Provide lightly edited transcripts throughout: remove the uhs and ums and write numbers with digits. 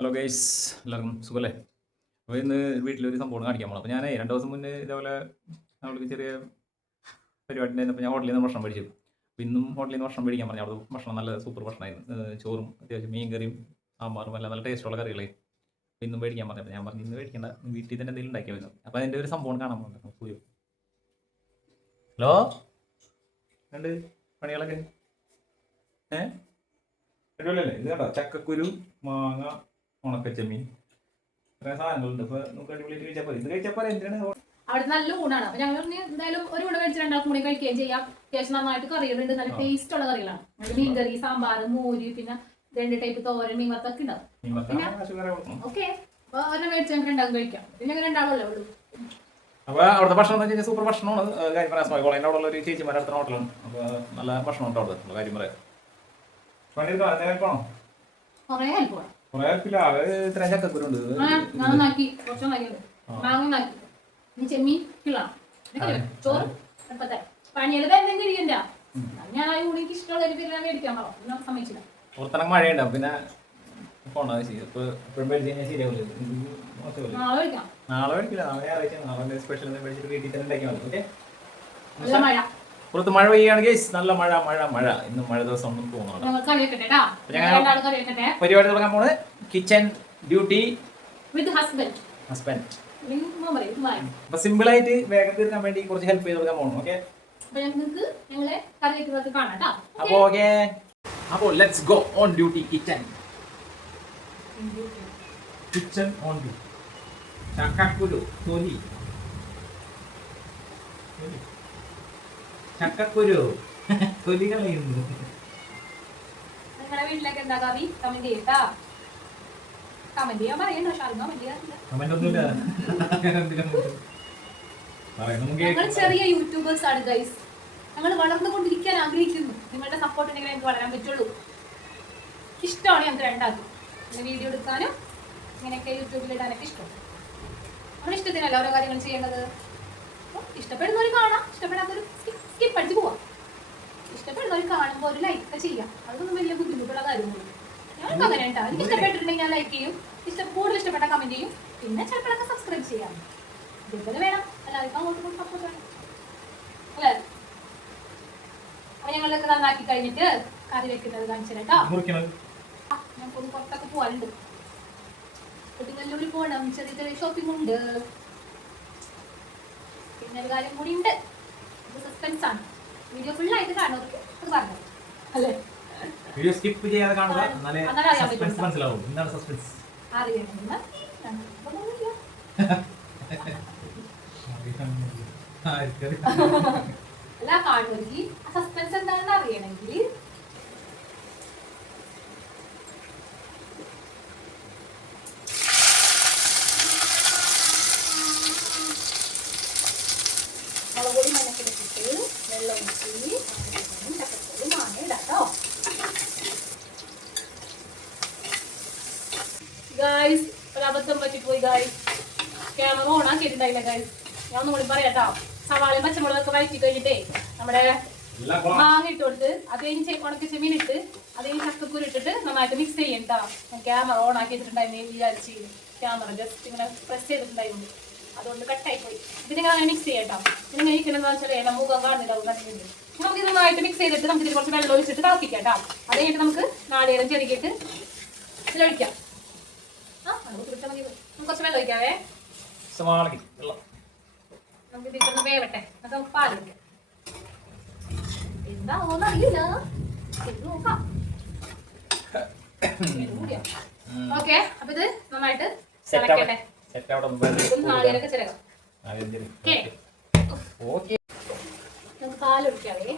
Hello guys, എല്ലാവർക്കും സുഖമല്ലേ? അപ്പോൾ ഇന്ന് വീട്ടിലൊരു സംഭവം കാണിക്കാൻ പോകണം. അപ്പോൾ ഞാൻ 2 ദിവസം മുന്നേ ഇതേപോലെ അവൾക്ക് ചെറിയ പരിപാടി ഉണ്ടായിരുന്നപ്പോൾ ഞാൻ ഹോട്ടലിൽ നിന്ന് ഭക്ഷണം മേടിച്ചു. അപ്പോൾ ഇന്നും ഹോട്ടലിൽ നിന്ന് ഭക്ഷണം മേടിക്കാൻ പറഞ്ഞു. അവിടെ ഭക്ഷണം നല്ല സൂപ്പർ ഭക്ഷണമായിരുന്നു. ചോറും അത്യാവശ്യം മീൻ കറിയും സാമ്പാറും എല്ലാം നല്ല ടേസ്റ്റുള്ള കറികളായി. അപ്പോൾ ഇന്നും മേടിക്കാൻ പറഞ്ഞു. അപ്പോൾ ഞാൻ പറഞ്ഞു ഇന്ന് മേടിക്കേണ്ട, വീട്ടിൽ തന്നെ എന്തെങ്കിലും ഉണ്ടാക്കിയാൽ മതി. അപ്പോൾ അതിൻ്റെ ഒരു സംഭവം കാണാൻ പോകുന്നത്. ഹലോ, രണ്ട് പണികളൊക്കെ പരിപാടിയല്ലേ? ഇത് കേട്ടോ, ചക്കക്കുരു, മാങ്ങ, ഉണക്കച്ചെമ്മീൻ, ഇത്രയും സാധനങ്ങളുണ്ട്. ഇപ്പൊ നമുക്ക് അടിപൊളിയായിട്ട് കഴിച്ചാൽ പോലെ. ഇത് കഴിച്ചാൽ പോലെ എന്തിനാണ് അവിടെ നല്ല ഊണാണ്. അപ്പൊ ഞങ്ങൾ എന്തായാലും ഒരു ഊണ് കഴിച്ച് രണ്ടാൾക്കും കൂടി കഴിക്കുകയും ചെയ്യാം. അത്യാവശ്യം നന്നായിട്ട് കറികളുണ്ട്, നല്ല ടേസ്റ്റ് ഉള്ള കറികളാണ്. മീൻകറി, സാമ്പാർ, മോര്, പിന്നെ 2 ടൈപ്പ് തോരൻ, മീൻ വത്തൊക്കെ ഉണ്ടാവും. ഓക്കെ, അപ്പൊ ഒരെണ്ണം മേടിച്ച് ഞങ്ങൾക്ക് രണ്ടാളും കഴിക്കാം. പിന്നെ ഞങ്ങൾ രണ്ടാളല്ലേ ഉള്ളൂ. അപ്പൊ അവിടുത്തെ ഭക്ഷണം എന്ന് വെച്ചാൽ സൂപ്പർ ഭക്ഷണമാണ്. കാര്യം പറയാൻ സമയം കോളേജിന്റെ അവിടെ ഉള്ള ഒരു ചേച്ചിമാരുടെ അടുത്ത ഹോട്ടലാണ്. അപ്പൊ നല്ല ഭക്ഷണം ഉണ്ട് അവിടെ. കാര്യം പറയാം കൊറേ ഹെൽപ്പ് വേണം. കുറെ ഹെൽപ്പില്ല. ഇത്രയും ചക്കക്കുരുണ്ട്. ചെമ്മീൻ ചോറ് പണിയെല്ലാം കഴിയണ്ട. ഞാൻ ആ യൂണിക്ക് ഇഷ്ടമുള്ള ഒരു പേര് മേടിക്കാൻ പറഞ്ഞു, സമ്മതിച്ചില്ല. പുറത്തനക്ക് മഴയുണ്ടാവും. പിന്നെ നാളെ മേടിക്കില്ല, നാളെ ഞായറാഴ്ച. നാളെ സ്പെഷ്യൽ മേടിച്ചിട്ട് വീട്ടിൽ തന്നെ ഉണ്ടാക്കിയാൽ മതി. ഓക്കെ, പുറത്ത് മഴ പെയ്യാണ്. നല്ല മഴ മഴ മഴ. ഇന്ന് മഴ ദിവസം ഒന്നും തോന്നുന്നു. പരിപാടി തുടങ്ങാൻ പോണ്. കിച്ചൺ ഡ്യൂട്ടി വിത്ത് ഹസ്ബൻഡ്. അപ്പൊ സിമ്പിൾ ആയിട്ട് വേഗം തീർക്കാൻ വേണ്ടി കുറച്ച് ഹെൽപ്പ് ചെയ്ത് കൊടുക്കാൻ പോകണം. ഓക്കെ, അപ്പൊ ഓക്കെ, അപ്പൊ let's go on duty. Kitchen on duty. ചക്കക്കുരു തൊലി, ചക്കക്കുരു തൊലി കളയുന്നു. നിങ്ങളുടെ വീട്ടിലേക്ക് എന്താ കറി? കമന്റ് ചെയ്യട്ടാ. കമന്റ് ചെയ്യാൻ പറയണ്ടോ? ഞങ്ങൾ ചെറിയ യൂട്യൂബേഴ്സ് ആണ് ഗൈസ്. ഞങ്ങൾ വളർന്നുകൊണ്ടിരിക്കാൻ ആഗ്രഹിക്കുന്നു. നിങ്ങളുടെ സപ്പോർട്ട് ഉണ്ടെങ്കിൽ എനിക്ക് വളരാൻ പറ്റുള്ളൂ. ഇഷ്ടമാണ് ഞങ്ങൾക്ക് രണ്ടാക്കും വീഡിയോ എടുക്കാനും ഇങ്ങനെയൊക്കെ യൂട്യൂബിൽ ഇടാനൊക്കെ ഇഷ്ടമാണ്. നമ്മുടെ ഇഷ്ടത്തിനല്ല ഓരോ കാര്യങ്ങൾ ചെയ്യേണ്ടത്. ഇഷ്ടപ്പെടുന്നവർ കാണാം, ഇഷ്ടപ്പെടാത്തൊരു സ്കിപ്പ് അടിച്ച് പോവാം. ഇഷ്ടപ്പെടുന്നവർ കാണുമ്പോൾ ഒരു ലൈക്ക് ചെയ്യാം. അതൊന്നും വലിയ ബുദ്ധിമുട്ടുള്ള കാര്യമൊന്നും. ഞങ്ങൾക്ക് അങ്ങനെ ഉണ്ടാവും. എനിക്ക് ഇഷ്ടപ്പെട്ടിട്ടുണ്ടെങ്കിൽ ഞാൻ ലൈക്ക് ചെയ്യും, കൂടുതൽ ഇഷ്ടപ്പെട്ട കമന്റ് ചെയ്യും, പിന്നെ ചിലപ്പോഴൊക്കെ സബ്സ്ക്രൈബ് ചെയ്യാം. ഇതുപോലെ വേണം, എല്ലാവർക്കും അങ്ങോട്ടും സപ്പോർട്ട് വേണം അല്ലേ? അപ്പൊ ഞങ്ങളൊക്കെ നന്നാക്കി കഴിഞ്ഞിട്ട് കറി വെക്കുന്നത് കാണിച്ചിട്ടോ. ഞങ്ങൾക്കൊന്ന് പുറത്തൊക്കെ പോകാനുണ്ട്. കുട്ടികളിലൂടെ പോകണം, ചെറിയ ചെറിയ ഷോപ്പിംഗ് ഉണ്ട്. പിന്നെ ഒരു കാര്യം കൂടി ഉണ്ട്, ഇത് സസ്പെൻസ് ആണ്. വീഡിയോ ഫുൾ ആയിട്ട് കാണുന്നവർക്ക് അത് പറഞ്ഞു അല്ലേ? വീഡിയോ സ്കിപ്പ് ചെയ്യാതെ കാണുക, എന്നാലേ സസ്പെൻസ് മനസ്സിലാവും. എന്താണ് സസ്പെൻസ് അറിയണമെന്ന് അല്ല, കാണുമെങ്കിൽ സസ്പെൻസ് എന്താണെന്ന് അറിയണമെങ്കിൽ മുളകുപൊടി മഞ്ഞക്കിടച്ചിട്ട് വെള്ളം ഒഴിച്ച് ചക്കപ്പൊടി മാങ്ങ ഇടാട്ടോ. ഗായ്സ്, ഒരു അബദ്ധം പറ്റിപ്പോയി ഗായ്സ്. ക്യാമറ ഓൺ ആക്കിയിട്ടുണ്ടായില്ല ഗായ്സ്. ഞാൻ ഒന്നും കൂടി പറയാട്ടോ. സവാളയും പച്ചമുളകൊക്കെ വഴറ്റി കഴിഞ്ഞിട്ടേ നമ്മുടെ മാങ്ങ ഇട്ട് കൊടുത്ത് അത് കഴിഞ്ഞ് ഉണക്കി ചെമ്മീൻ ഇട്ട് അത് കഴിഞ്ഞ് ചക്കക്കുരു ഇട്ടിട്ട് നന്നായിട്ട് മിക്സ് ചെയ്യട്ടോ. ഞാൻ ക്യാമറ ഓൺ ആക്കിയിട്ടുണ്ടായിരുന്നു, വിചാരിച്ചു ക്യാമറ ജസ്റ്റ് ഇങ്ങനെ പ്രസ് ചെയ്തിട്ടുണ്ടായിരുന്നു, അതുകൊണ്ട് കട്ടായി പോയി. ഇതിനിങ്ങനെ അങ്ങനെ മിക്സ് ചെയ്യട്ടോ. ഇതിങ്ങനെ ഇരിക്കണമെന്ന് വെച്ചാൽ മുഖം കാണുന്നില്ല. നമുക്ക് ഇത് നന്നായിട്ട് മിക്സ് ചെയ്തിട്ട് നമുക്ക് ഇതിൽ കുറച്ച് വെള്ളം ഒഴിച്ചിട്ട് തിളപ്പിക്കാം കേട്ടോ. അത് കഴിഞ്ഞിട്ട് നമുക്ക് നാളികേരം ചെറുകിയിട്ട് ഇതിലൊഴിക്കാം. കുറച്ച് വെള്ളം ഒഴിക്കാവേ. നമുക്ക് ഇതിട്ടൊന്ന് വേവട്ടെ. നമുക്ക് പാൽ ഒഴിക്കാം. എന്താ അറിയില്ല, നോക്കാം. ഓക്കെ, അപ്പൊ ഇത് നന്നായിട്ട് തിളക്കട്ടെ. നാളികേരൊക്കെ ചിരകാം. നമുക്ക് പാലൊഴിക്കാവേ.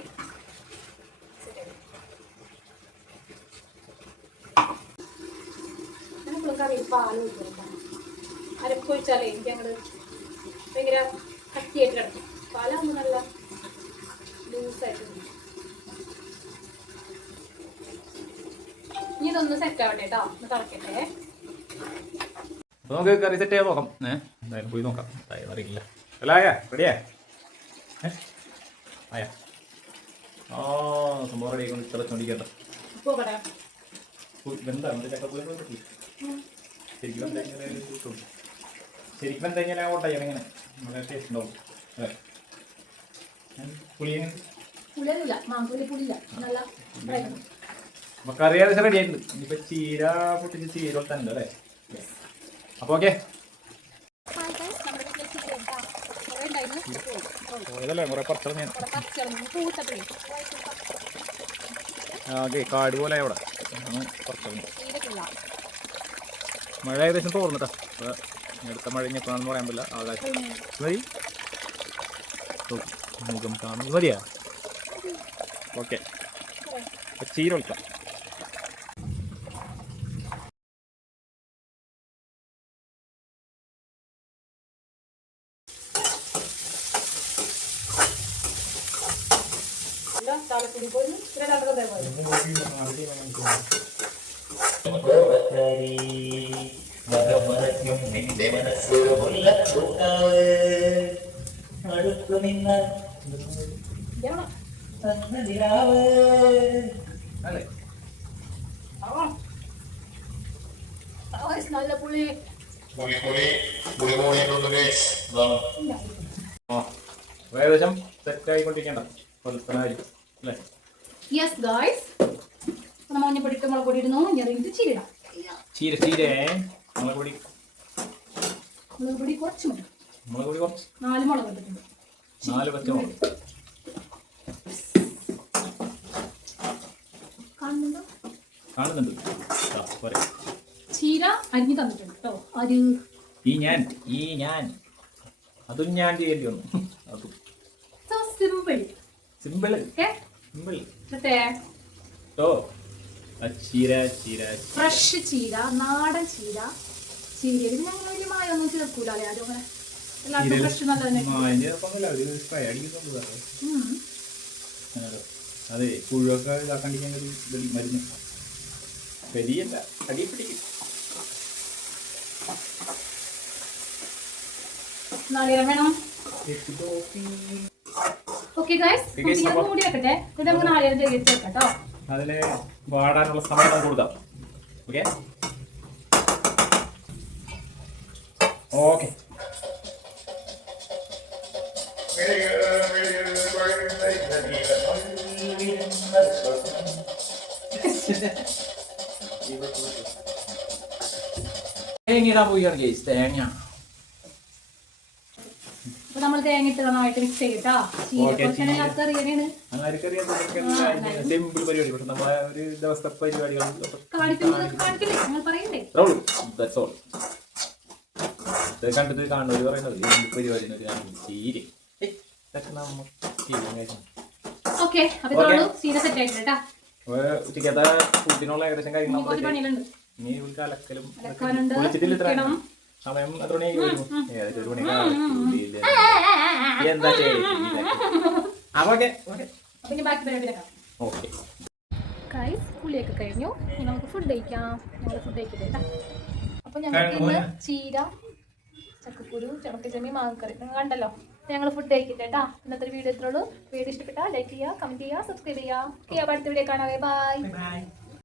പാലൊഴിക്കാം. അരപ്പൊഴിച്ചാലേ എനിക്ക് അങ്ങോട്ട് ഭയങ്കര കട്ടിയായിട്ട് കിടക്കും. പാലാകുമ്പോൾ നല്ല ലൂസായിട്ട്. ഇനി ഇതൊന്ന് സെറ്റ് ആവട്ടെ കേട്ടോ, ഒന്ന് തിളക്കട്ടെ. നമുക്ക് കറി സെറ്റ് ചെയ്യാൻ നോക്കാം. എന്തായാലും പോയി നോക്കാം. അറിയില്ല അല്ല, റെഡിയാ? ആയാ? സംഭവം റെഡി ആയിക്കൊണ്ട് തിളച്ചോണ്ടിരിക്കട്ടെ. ശരിക്കും എന്താ ഇങ്ങനെ കിട്ടും. ശരിക്കും എന്താ ഇങ്ങനെ ഓട്ടയ്യാണ് ഇങ്ങനെ നല്ല ടേസ്റ്റ് ഉണ്ടാവും അല്ലേ? പുളി പുളിയൊന്നുമില്ല, മാങ്ങ പുളിയില്ല, നല്ല അപ്പൊ കറി ഏകദേശം റെഡി ആയിട്ടുണ്ട്. ഇനിയിപ്പോ ചീര പൊട്ടിച്ച് ചീര തന്നെ അല്ലേ? അപ്പൊ ഓക്കെ പോയതല്ലേ കുറെ പുറത്തിറങ്ങി. ഓക്കെ കാട് പോലെ അവിടെ പുറത്തിറങ്ങി. മഴ ഏകദേശം തോർന്നിട്ടാ. അപ്പൊ അടുത്ത മഴ എപ്പോഴാണെന്ന് പറയാൻ പറ്റില്ല. ആകാശം മതി, മുഖം കാണുന്നത് മതിയാ. ഓക്കെ ചീര ഒളിക്കാം. നല്ല പുളി. ഏകദേശം സെറ്റ് ആയിക്കൊണ്ടിരിക്കണ്ട അല്ലേ? യെസ് ഗായ്സ്, മഞ്ഞപ്പൊടി ഇട്ട് മുളക് പൊടി ഇടുന്നു. ഇനി ചീരിടാം. ചീര ചീര മുളക് പൊടി കുറച്ച് മതി. മുളക് പൊടി കുറച്ച് 4 മുളക് ഇട്ടിട്ടുണ്ട്. 4 പച്ചമുളക് കാണുന്നുണ്ട്. ചീര അരിഞ്ഞ് തന്നിട്ടുണ്ട് കേട്ടോ. ഈ ഞാൻ അതും ഞാൻ ചെയ്യേണ്ടി വന്നു. അതും സിമ്പിൾ സിമ്പിൾ സിമ്പിൾ ചീര ചീര ഫ്രഷ് ചീര, നാടൻ ചീര. ചീരയിൽ ഞങ്ങൾ വലിയ മായൊന്നും ചേർക്കൂല. എല്ലാവർക്കും ഫ്രഷ് നല്ല തന്നെ. അതെ പുഴുവൊക്കെ ഇതാക്കണ്ടിരിക്കാൻ ഒരു മരുന്ന് കരിയല്ല അടി പിടിക്കും. നാളികേരം വേണം. ഓക്കെ ഗൈസ്, മൂടി വെക്കട്ടെ. ഇത് നമുക്ക് നാളികേരം ചേർക്കാം കേട്ടോ. അതില് വാടാനുള്ള സമയം നമുക്ക് കൊടുക്കാം. ഓക്കെ ഓക്കെ തേങ്ങ ഇടാൻ പോവുകയാണ് ഗൈസ്. തേങ്ങ അപ്പൊ നമ്മൾ തേങ്ങ ഇട്ട് നന്നായിട്ട് മിക്സ് ചെയ്യട്ടോ. സിമ്പിൾ പരിപാടി. പക്ഷെ നമ്മളെ ഒരു ദിവസത്തെ പരിപാടികൾ കണ്ടിട്ട് കാണുന്നവർ പറയുന്നത് പരിപാടി ചീര. ഉച്ചക്കത്തെ ഫുഡിനുള്ള ഏകദേശം കാര്യങ്ങൾ ഇനി കലക്കലും കുളിച്ചിട്ടില്ല. ഇത്ര സമയം എത്ര മണിയായി വരുന്നു? ഏകദേശം 1 മണിയൊക്കെ എന്താ ഓക്കെ. കുളിയൊക്കെ കഴിഞ്ഞു. നമുക്ക് ഫുഡ് കഴിക്കാം. ഞങ്ങൾ ഫുഡ് കഴിക്കട്ടെ. അപ്പൊ ഞങ്ങൾക്ക് ചീര, ചക്കക്കുരു, ചമക്കച്ചെമ്മി, മാങ്ങക്കറി കണ്ടല്ലോ. ഞങ്ങൾ ഫുഡ് കഴിക്കട്ടെ കേട്ടാ. ഇന്നത്തെ വീഡിയോ ഇത്രയുള്ളൂ. വീഡിയോ ഇഷ്ടപ്പെട്ടാൽ ലൈക്ക് ചെയ്യുക, കമന്റ് ചെയ്യുക, സബ്സ്ക്രൈബ് ചെയ്യുക. അടുത്ത വീഡിയോ കാണാവേ. ബൈ.